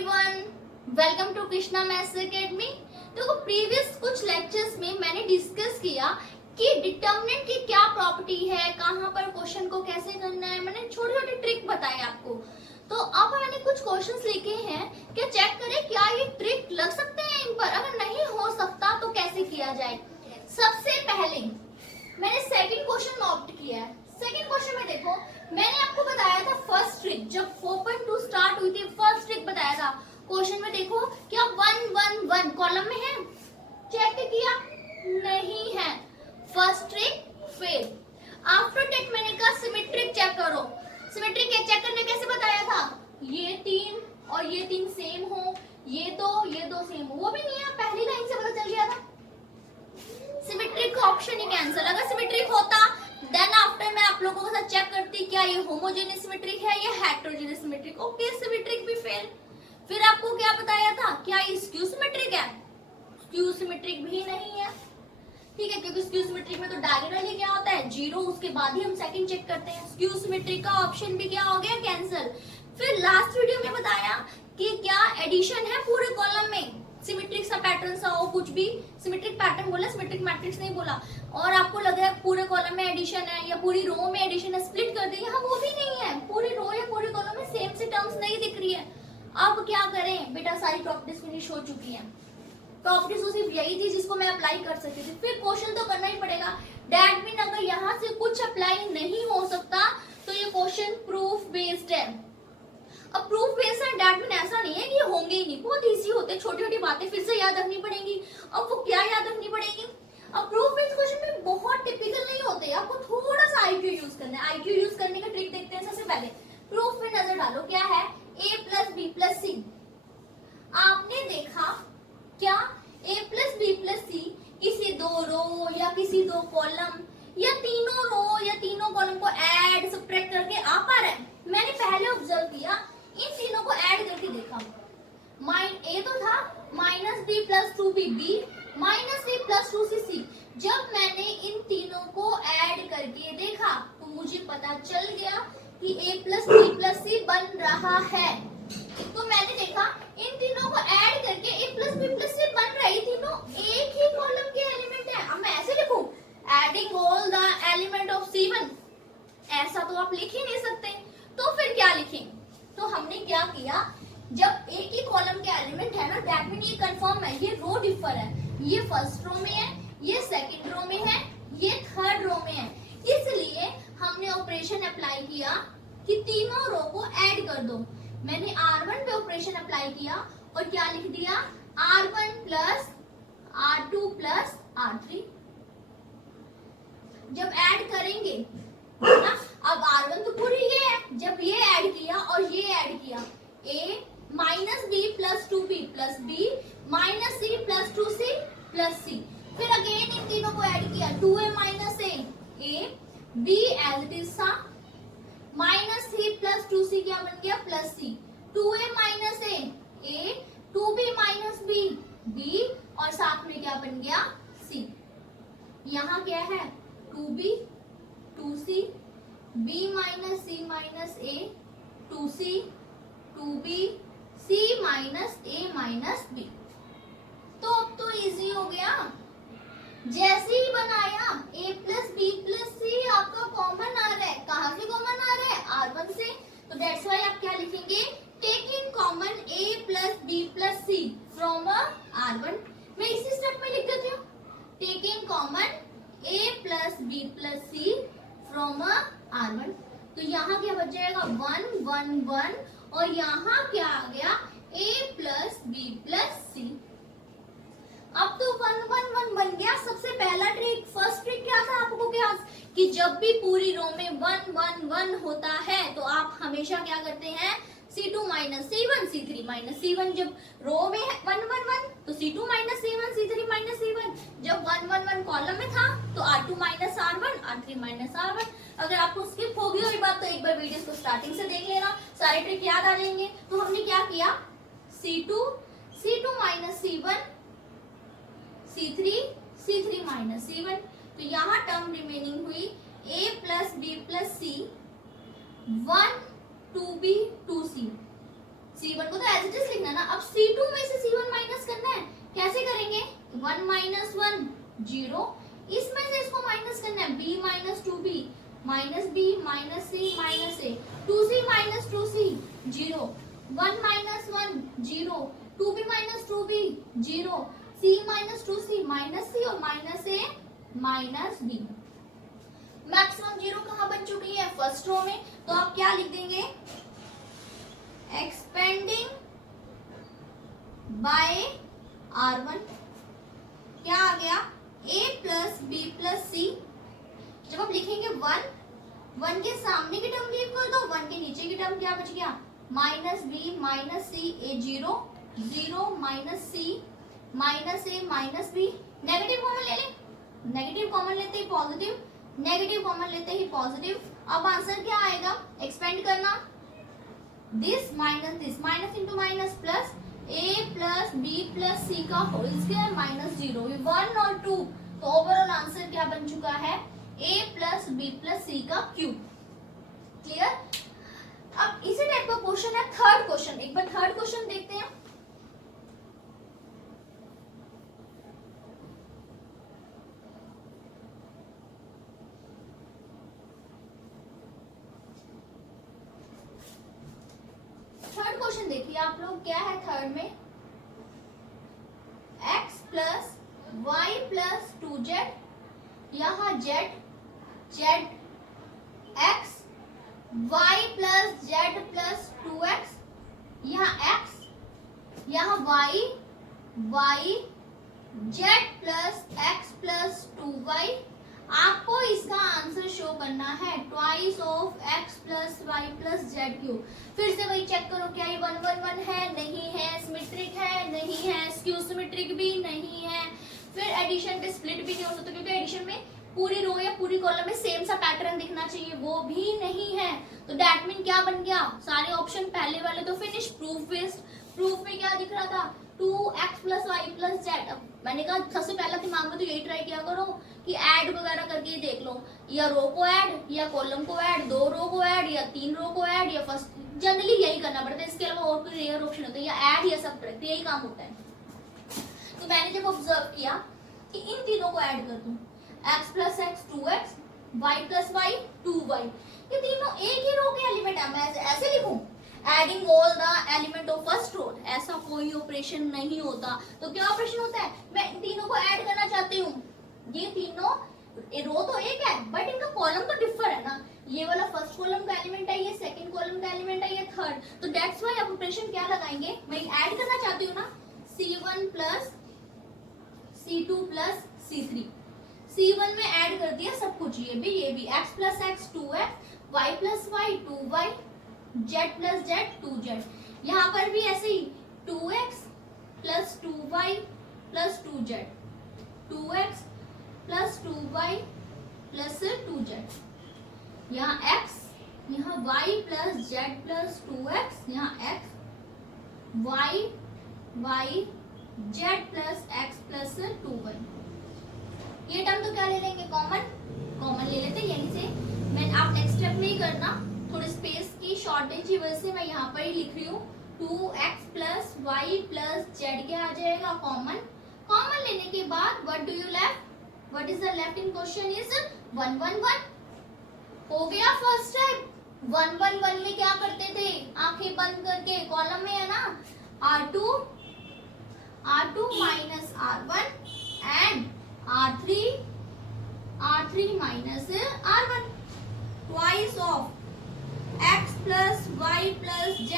Everyone, welcome to Krishna maths academy. देखो previous कुछ lectures में मैंने डिस्कस किया कि डिटर्मिनेंट की क्या प्रॉपर्टी है, कहाँ पर क्वेश्चन को कैसे करना है। मैंने छोटे छोटे ट्रिक बताए आपको। तो अब मैंने कुछ क्वेश्चंस लिखे हैं कि चेक करें क्या ये ट्रिक लग सकते हैं इन पर। अगर नहीं हो सकता तो कैसे किया जाए। सबसे पहले मैंने सेकंड क्वेश्चन ऑप्ट किया है। सेकंड क्वेश्चन में देखो, मैंने आपको बताया था फर्स्ट ट्रिक, जब 4.2 स्टार्ट हुई थी फर्स्ट ट्रिक बताया था। क्वेश्चन में देखो क्या 1 1 1 कॉलम में है, चेक किया नहीं है, first trick fail. After that मैंने कहा सिमेट्रिक चेक करो। सिमेट्रिक चेक करने कैसे बताया था, ये 3 और ये 3 सेम हो, ये दो सेम हो। वो भी नहीं है, पहली लाइन से पता चल गया था। सिमेट्रिक का ऑप्शन ही कैंसिल। अगर सिमेट्रिक होता देन आफ्टर मैं आप लोगों के साथ चेक करती क्या ये होमोजेनियस सिमेट्रिक है या हेटेरोजेनियस सिमेट्रिक। ओके, सिमेट्रिक भी फेल। फिर आपको क्या बताया था, क्या ये स्क्यू सिमेट्रिक है, स्क्यू सिमेट्रिक भी नहीं है। ठीक है, क्योंकि स्क्यू सिमेट्रिक में तो डायगोनली क्या होता है, 0, उसके बाद ही हम सेकंड चेक करते हैं। स्क्यू सिमेट्रिक का ऑप्शन भी क्या हो गया, कैंसिल। फिर लास्ट वीडियो में बताया कि क्या एडिशन है पूरे कॉलम में, सिमेट्रिक सा पैटर्न सा हो, कुछ भी सिमेट्रिक पैटर्न बोला, सिमेट्रिक मैट्रिक्स नहीं बोला। और आपको लग रहा है पूरे कॉलम में एडिशन है या पूरी रो में एडिशन है, स्प्लिट कर देंगे। हाँ, वो भी नहीं है, पूरी रो या पूरे कॉलम में सेम से टर्म्स नहीं दिख रही है। अब क्या करें बेटा, सारी प्रॉपर्टीज फिनिश हो चुकी है। प्रॉपर्टीज तो सिर्फ यही थी जिसको मैं अप्लाई कर सकती थी। फिर क्वेश्चन तो करना ही पड़ेगा। दैट मीन अगर यहाँ से कुछ अप्लाई नहीं हो सकता तो ये क्वेश्चन प्रूफ बेस्ड है। अब प्रूफ बेस्ड है, दैट मीन ऐसा नहीं है कि होंगे ही नहीं, बहुत इजी होते हैं। छोटी छोटी बातें फिर से याद रखनी पड़ेंगी। अब वो क्या याद रखनी पड़ेगी, अब प्रूफ बेस्ड क्वेश्चन में बहुत टिपिकल नहीं होते, आपको थोड़ा सा आईक्यू यूज करना है। आईक्यू यूज करने का ट्रिक देखते हैं। सबसे पहले प्रूफ में नजर डालो, क्या है a प्लस बी प्लस सी। आपने देखा क्या a प्लस बी प्लस सी किसी दो रो या किसी दो कॉलम या तीनों रो या तीनों कॉलम को ऐड सब्ट्रैक्ट करके आ पा रहा है। मैंने पहले ऑब्जर्व किया, इन तीनों को ऐड करके देखा। ए तो था minus B plus 2b B minus C plus 2c C. जब मैंने इन तीनों को ऐड करके देखा तो मुझे पता चल गया कि a प्लस बी प्लस सी बन रहा है। तो मैंने देखा इन तीनों को ऐड करके a प्लस बी प्लस सी बन रहा है, तीनों एक ही कॉलम के एलिमेंट है। अब मैं ऐसे लिखूं, adding all the element of C1, ऐसा तो आप लिख ही नहीं सकते। तो फिर क्या लिखें, तो हमने क्या किया, जब एक ही कॉलम के एलिमेंट है ना, दैट मीन ये कंफर्म है, ये रो डिफर है, ये फर्स्ट रो में है, ये सेकंड रो में है, ये थर्ड रो में है। इसलिए हमने ऑपरेशन अप्लाई किया कि तीनों रो को ऐड कर दो। मैंने R1 पे ऑपरेशन अप्लाई किया और क्या लिख दिया, R1 plus R2 plus R3। जब ऐड करेंगे ना, अब R1 तो पूरी ये है, जब ये ऐड किया और ये ऐड किया, a minus B plus 2b plus B minus C plus 2c plus C. फिर अगेन इन तीनों को ऐड किया, 2a minus a b as it is था, माइनस सी प्लस 2c क्या बन गया, plus C. 2a minus a 2b minus b और साथ में क्या बन गया, c। यहाँ क्या है, 2b 2c b minus c minus a 2c 2b c minus a minus b। तो अब तो इजी हो गया, जैसे ही बनाया a प्लस बी प्लस सी आपका कॉमन आ रहा है। कहाँ से कॉमन आ रहा है, R1 से। तो दैट्स व्हाई आप क्या लिखेंगे, taking common a plus B plus C from R1। मैं इसी स्टेप में लिख देती हूँ, taking common a plus B plus C from R1। तो यहाँ क्या बच जाएगा, 1 1 1 और यहाँ क्या आ गया, a प्लस बी प्लस सी। अब तो 1 1 1 बन गया। सबसे पहला ट्रिक, फर्स्ट ट्रिक क्या था आपको, क्या कि जब भी पूरी रो में 1 1 1 होता है तो आप हमेशा क्या करते हैं, C2 minus C1 C3 minus C1। जब रो में है 1 1 1 तो C2 minus C1 C3 minus C1। जब 1 1 1 कॉलम में था तो R2 minus R1 R3 minus R1। अगर आपको स्किप हो गई हुई बात तो एक बार वीडियो को स्टार्टिंग से देख लेना, सारे ट्रिक याद आ जाएंगे। तो हमने क्या किया, C2 minus C1 C3 minus C1। तो यहाँ टर्म रिमेनिंग हुई a plus B plus C 1 2b 2c। C1 को तो एज इट इज लिखना ना। अब C2 में से C1 माइनस करना है, कैसे करेंगे? 1 माइनस 1 0, इसमें से इसको माइनस करना है, b minus 2b minus b minus c minus a, 2c minus 2c 0, 1 minus 1 0, 2b minus 2b 0, c minus 2c minus c और minus a minus b। Maximum 0 कहाँ बन चुकी है? फर्स्ट रो में। तो आप क्या लिख देंगे? एक्सपेंडिंग बाय R1 क्या आ गया? a प्लस बी प्लस सी। जब आप लिखेंगे 1 के सामने की टर्म लीव कर दो, 1 के नीचे की टर्म क्या बच गया? माइनस बी माइनस सी ए 0 0 माइनस सी माइनस ए माइनस बी। नेगेटिव कॉमन ले लें, नेगेटिव कॉमन लेते ही पॉजिटिव, नेगेटिव कॉमन लेते ही पॉजिटिव। अब आंसर क्या आएगा? एक्सपेंड करना, this minus into minus plus a plus B plus C का होल स्क्वायर माइनस 0, 1 और 2। तो ओवरऑल आंसर क्या बन चुका है? a plus B plus C का क्यूब। क्लियर? अब इसी टाइप का क्वेश्चन है थर्ड क्वेश्चन। एक बार थर्ड क्वेश्चन देखते हैं। थर्ड क्वेश्चन देखिए आप लोग, क्या है थर्ड में? x plus Y plus 2z, यहाँ z x, y plus z plus 2x, यहाँ x, यहाँ y z plus x plus 2y। आपको इसका आंसर शो करना है twice of x plus Y plus Z cube. फिर से वही चेक करो, क्या ये 1 1 1 है? नहीं है। सिमेट्रिक है? नहीं है। स्क्यू सिमेट्रिक भी नहीं है। फिर एडिशन पे स्प्लिट भी नहीं हो सकता, क्योंकि एडिशन में पूरी रो या पूरी कॉलम में सेम सा पैटर्न दिखना चाहिए, वो भी नहीं है। तो दैट मीन क्या बन गया? सारे ऑप्शन पहले वाले तो फिनिश, प्रूफ बेस्ड। प्रूफ में क्या दिख रहा था? 2x plus Y plus Z. अब मैंने कहा सबसे पहला दिमाग में तो यही ट्राई किया करो कि ऐड वगैरह करके देख लो, या रो को ऐड या कॉलम को ऐड, 2 रो को ऐड या 3 रो को ऐड, या फर्स्ट जनरली यही करना पड़ता है। इसके अलावा और कोई रेयर ऑप्शन होता है, या ऐड या सब्ट्रैक्ट, यही काम होता है। तो मैंने जब ऑब्जर्व किया कि इन तीनों को ऐड कर दूं, x plus X 2x, y plus Y 2y, ये तीनों एक ही रो के एलिमेंट है। मैं ऐसे लिखूं adding all the element of first row, ऐसा कोई ऑपरेशन नहीं होता। तो क्या ऑपरेशन होता है? मैं इन तीनों को ऐड करना चाहती हूँ, ये तीनों रो तो एक है बट इनका कॉलम तो डिफर है ना। ये वाला फर्स्ट कॉलम का एलिमेंट है, ये सेकंड कॉलम का एलिमेंट है, ये थर्ड। तो दैट्स व्हाई आप ऑपरेशन क्या लगाएंगे? मैं ऐड करना चाहती हूँ ना, C1 plus C2 plus C3। C1 में ऐड कर दिया सब कुछ, ये भी x plus X 2x, y plus Y 2y, z plus z 2z। यहाँ पर भी ऐसे ही 2x plus 2y plus 2z, 2x plus 2y plus 2z। यहाँ x, यहाँ y plus z plus 2x, यहाँ x y z plus x plus 2y। ये term तो क्या ले लेंगे? कॉमन ले लेते हैं यहीं से। मैं आप नेक्स्ट स्टेप में ही करना, थोड़ी स्पेस की शॉर्टेज की वजह से मैं यहाँ पर ही लिख रही हूँ। 2x plus Y plus Z क्या आ जाएगा? कॉमन लेने के बाद what do you left? What is the left in question is 1 1 1। हो गया फर्स्ट स्टेप। 1 1 1 में क्या करते थे? आंखें बंद करके, कॉलम में है ना, R2 minus R1 and R3 minus R1, twice of x plus y plus z,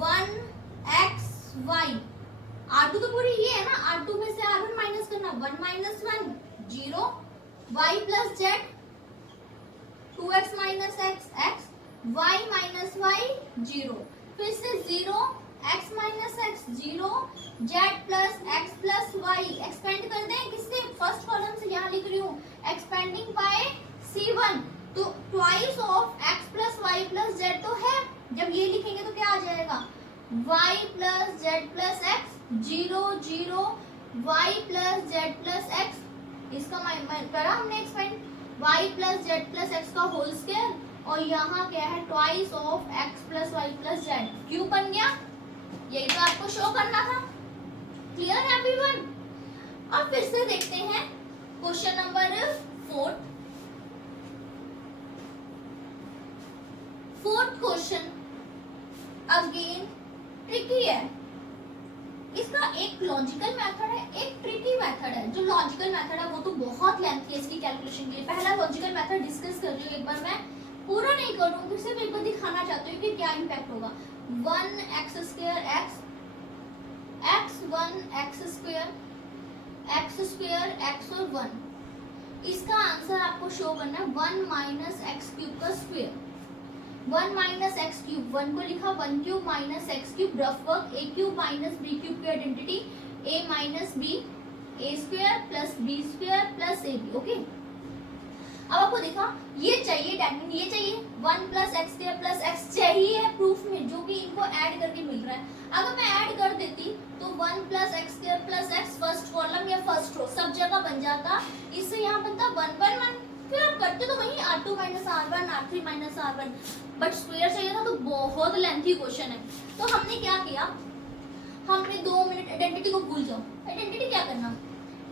1xy। R2 तो पूरी ये है ना, R2 में से R1 माइनस करना, 1 minus 1 0, y plus z 2x minus x, y minus y 0, फिर से 0, x minus x 0, z plus x plus y। Expand कर दें किससे? फर्स्ट कॉलम से, यहाँ लिख रही हूँ एक्सपेंडिंग बाय C1। तो twice of x plus Y plus z तो है, जब ये लिखेंगे तो क्या आ जाएगा? y plus z plus x 0 0, y plus z plus x, इसका करा हमने expand, y plus z plus x का होल स्क्वायर, और यहाँ क्या है? Twice of x plus Y plus z cube बन गया, यही तो आपको शो करना था। क्लियर है एवरीवन? अब फिर से देखते हैं question number 4th question again tricky है। इसका एक लॉजिकल मेथड है, एक ट्रिकी मेथड है। जो लॉजिकल मेथड है वो तो बहुत लेंथी है इसकी कैलकुलेशन के लिए। पहला लॉजिकल मेथड डिस्कस कर रही हूँ, एक बार मैं पूरा नहीं करूँ, फिर सिर्फ एक बार दिखाना चाहती हूँ कि क्या इम्पैक्ट होगा। 1x स्क्वायर x और 1, इसका आंसर आपको शो करना है 1 माइनस एक्स क्यूब का स्क्वायर। 1 माइनस एक्स क्यूब, 1 को लिखा 1 cube minus X cube, rough work, A cube minus B cube की identity, A minus B, A square plus B square plus A B. Okay, अब आपको देखा ये चाहिए, डेट ये चाहिए 1 plus X square plus X चाहिए प्रूफ में, जो कि इनको ऐड करके मिल रहा है। अगर मैं ऐड कर देती तो 1 plus X square plus x first column या फर्स्ट रो सब जगह बन जाता, इससे यहाँ बनता 1 1 1। फिर आप करते तो वही R2 minus R1 R3 minus R1, but square चाहिए था तो बहुत लेंथी क्वेश्चन है। तो हमने क्या किया, हमने 2 मिनट आइडेंटिटी को भूल जाओ। आइडेंटिटी क्या करना,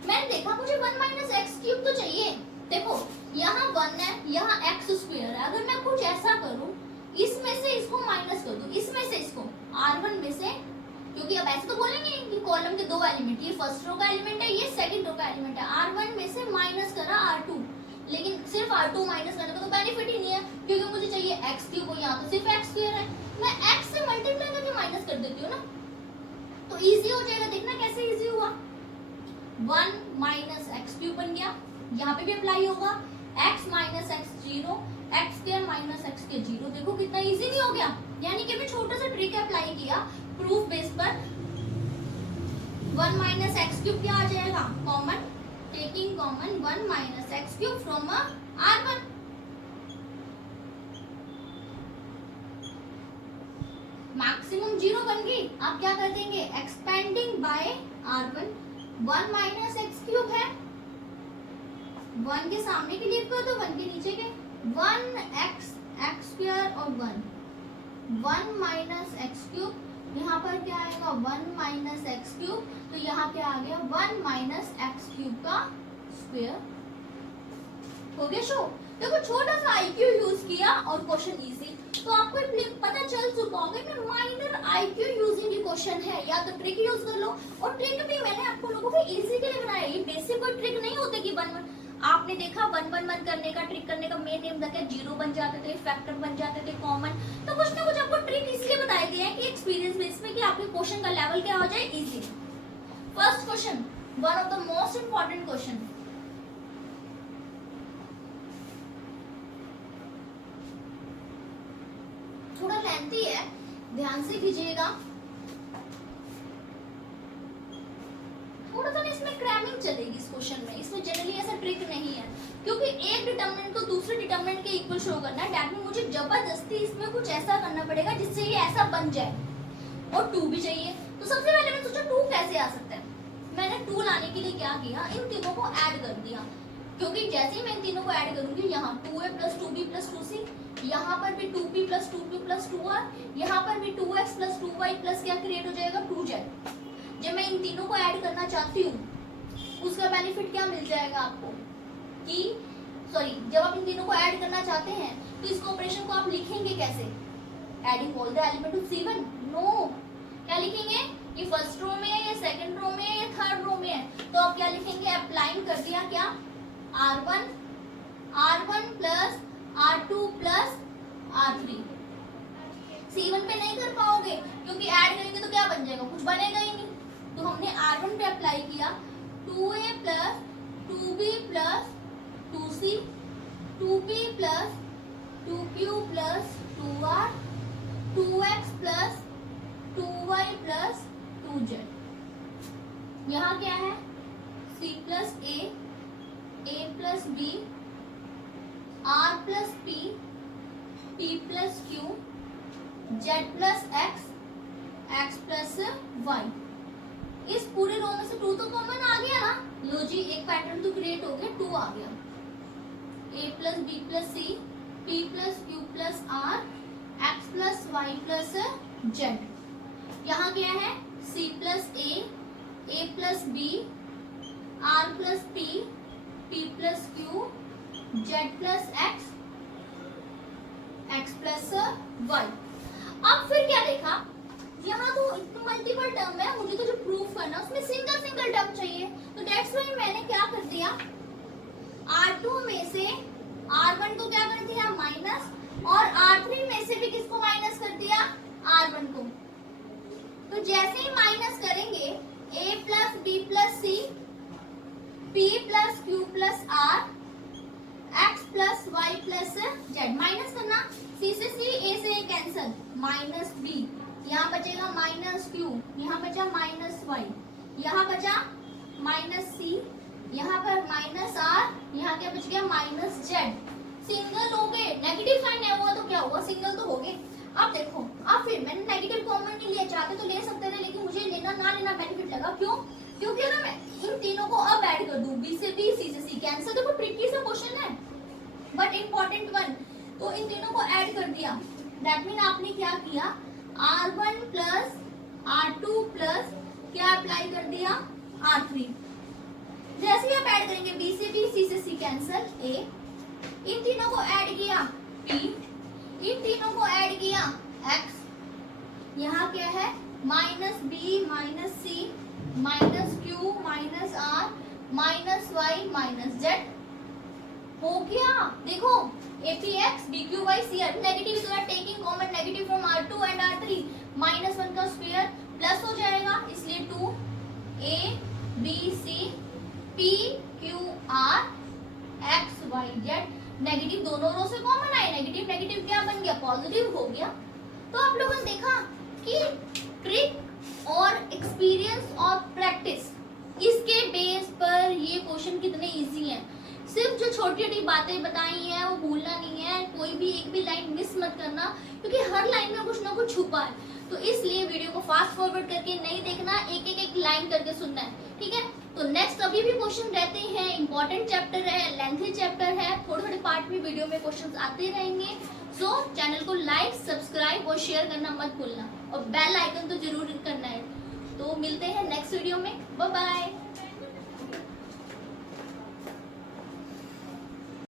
मैंने देखा मुझे 1 माइनस एक्स क्यूब तो चाहिए। देखो यहाँ 1 है, यहाँ एक्स स्क्वायर है। अगर मैं कुछ ऐसा करूँ, इसमें से इसको माइनस कर दूं, इसमें से इसको R1 में से, क्योंकि अब ऐसे तो बोलेंगे कि कॉलम के 2 एलिमेंट, ये फर्स्ट रो का एलिमेंट है, ये सेकंड रो का एलिमेंट है। R1 में से माइनस करा R2, लेकिन सिर्फ R2 माइनस करने का तो बेनिफिट ही नहीं है, क्योंकि मुझे चाहिए एक्स क्यूब को, यहाँ तो सिर्फ एक्स स्क्वायर है। मैं एक्स से मल्टीप्लाई करके माइनस कर देती हूँ ना, तो इजी हो जाएगा। देखना कैसे इजी हुआ, 1 माइनस एक्स क्यूब बन गया, यहाँ पे भी अप्लाई होगा, x minus x 0, x square minus x के 0। देखो कितना इजी नहीं हो गया। यानी कि मैं छोटा सा ट्रिक अप्लाई किया प्रूफ बेस पर। 1 माइनस एक्स क्यूब क्या आ जाएगा, common, taking common 1 minus X cube from R1। Maximum 0 बन गई। आप क्या कर देंगे, expanding by R1। 1 minus X cube है, 1 के सामने के लिए कर दो, 1 के नीचे के 1 एक्स स्क्वायर और 1 माइनस एक्स क्यूब, यहाँ पर क्या आएगा 1 माइनस एक्स क्यूब, तो यहाँ क्या आ गया 1 माइनस एक्स क्यूब का स्क्वायर। हो गया शो। देखो छोटा सा आईक्यू यूज किया और क्वेश्चन इजी, तो आपको पता चल चुका होगा कि माइनर आईक्यू यूजिंग ये क्वेश्चन है, या तो ट्रिक यूज कर लो। और ट्रिक भी मैंने आपको लोगों को इजी के लिए बनाया, ये बेसिक कोई ट्रिक नहीं होते कि 1 आपने देखा 1 1 1 करने का, ट्रिक करने का मेन नेम था क्या, 0 बन जाते थे, फैक्टर बन जाते थे, कॉमन। तो कुछ ना कुछ आपको ट्रिक इसलिए बताए गए हैं कि एक्सपीरियंस बेस में कि आपके क्वेश्चन का लेवल क्या हो जाए, easy. First question, one of the most important question. थोड़ा लेंथी है, ध्यान से कीजिएगा। थोड़ा सा इसमें क्रैमिंग चलेगी इस क्वेश्चन में, इसमें जनरली ऐसा ट्रिक नहीं है, क्योंकि एक डिटरमिनेंट को दूसरे डिटरमिनेंट के इक्वल शो करना है। दैट मीन मुझे जबरदस्ती इसमें कुछ ऐसा करना पड़ेगा जिससे ये ऐसा बन जाए, और 2 भी चाहिए। तो सबसे पहले मैंने सोचा 2 कैसे आ सकता है। मैंने 2 लाने के लिए क्या किया, इन तीनों को ऐड कर दिया, क्योंकि जैसे ही मैं इन तीनों को ऐड करूंगी, यहाँ 2a plus 2b plus 2c, यहाँ पर भी 2p plus 2q plus 2r, यहाँ पर भी 2x प्लस 2y प्लस क्या क्रिएट हो जाएगा 2z। जब मैं इन तीनों को ऐड करना चाहती हूँ, उसका बेनिफिट क्या मिल जाएगा आपको कि जब आप इन तीनों को ऐड करना चाहते हैं तो इस ऑपरेशन को आप लिखेंगे कैसे, adding all the element to C1। No, क्या लिखेंगे, ये फर्स्ट रो में है, ये सेकंड रो में है, ये थर्ड रो में है, तो आप क्या लिखेंगे, अप्लाइंग कर दिया क्या, R1 plus R2 plus R3। C1 पे नहीं कर पाओगे क्योंकि ऐड करेंगे तो क्या बन जाएगा, कुछ बनेगा ही नहीं। तो हमने R1 पे अप्लाई किया 2a plus 2b plus 2c, 2p plus 2q plus 2r, 2x plus 2y plus 2z। यहाँ क्या है, c plus a plus b, r plus p, p plus q, z plus x plus y। इस पूरे रो में से 2 तो common आ गया ना, लो जी एक पैटर्न तो क्रिएट हो गया, 2 आ गया। a plus b plus c, p plus q plus r x plus Y plus Z. यहाँ क्या है c plus a plus b, r plus p, p plus q, z plus x plus y। अब फिर क्या देखा, यहाँ तो multiple term है, मुझे तो जो प्रूफ करना उसमें सिंगल सिंगल टर्म चाहिए, तो दैट्स व्हाई मैंने क्या कर दिया, R2 में से R1 को क्या कर दिया माइनस, और R3 में से भी किसको माइनस कर दिया, R1 को। तो जैसे ही माइनस करेंगे a plus B plus C, p plus q plus r, x plus y plus z, minus करना, c से c, a से a कैंसल, माइनस b, यहाँ बचेगा माइनस q, यहाँ बचा माइनस y, यहाँ बचा माइनस c, यहाँ पर माइनस r, यहाँ क्या बच गया माइनस z। सिंगल हो गए, नेगेटिव साइन है हुआ तो क्या हुआ, सिंगल तो हो गए। अब देखो, अब फिर मैंने नेगेटिव कॉमन नहीं लिया, चाहते तो ले सकते थे, लेकिन मुझे लेना ना लेना बेनिफिट लगा। क्यों? क्योंकि अगर मैं इन तीनों को अब ऐड कर दूं, b से b, c से c, कैंसिल, देखो ट्रिकी सा क्वेश्चन है बट इम्पोर्टेंट वन, तो इन तीनों को ऐड कर दिया, दैट मीन आपने क्या किया, r1 प्लस r2 प्लस क्या अप्लाई कर दिया r3। जैसे ही आप ऐड करेंगे b से b, c से c कैंसल, a, इन तीनों को ऐड किया p, इन तीनों को ऐड किया x, यहाँ क्या है minus b minus c minus q minus r minus y minus z, हो गया। देखो apx bqy cr, negative is taking common negative from r2 and r3, minus 1 का स्क्वायर प्लस हो जाएगा, इसलिए 2 a b c p q r x y z, negative दोनों रो से common आए, नेगेटिव नेगेटिव क्या बन गया, पॉजिटिव हो गया। तो आप लोगों ने देखा कि ट्रिक और एक्सपीरियंस और प्रैक्टिस, इसके बेस पर ये क्वेश्चन कितने इजी हैं। सिर्फ जो छोटी छोटी बातें बताई हैं वो भूलना नहीं है, कोई भी एक भी लाइन मिस मत करना, क्योंकि हर लाइन में कुछ ना कुछ छुपा है। तो इसलिए वीडियो को फास्ट फॉरवर्ड करके नहीं देखना, एक एक लाइन करके सुनना है, ठीक है। तो नेक्स्ट अभी भी क्वेश्चन रहते हैं, इंपॉर्टेंट चैप्टर है, लेंथी चैप्टर है, थोड़े थोड़े पार्ट में वीडियो में क्वेश्चंस आते रहेंगे। सो चैनल को लाइक, सब्सक्राइब और शेयर करना मत भूलना, और बेल आइकन तो जरूर करना है। तो मिलते हैं नेक्स्ट वीडियो में, बाय बाय।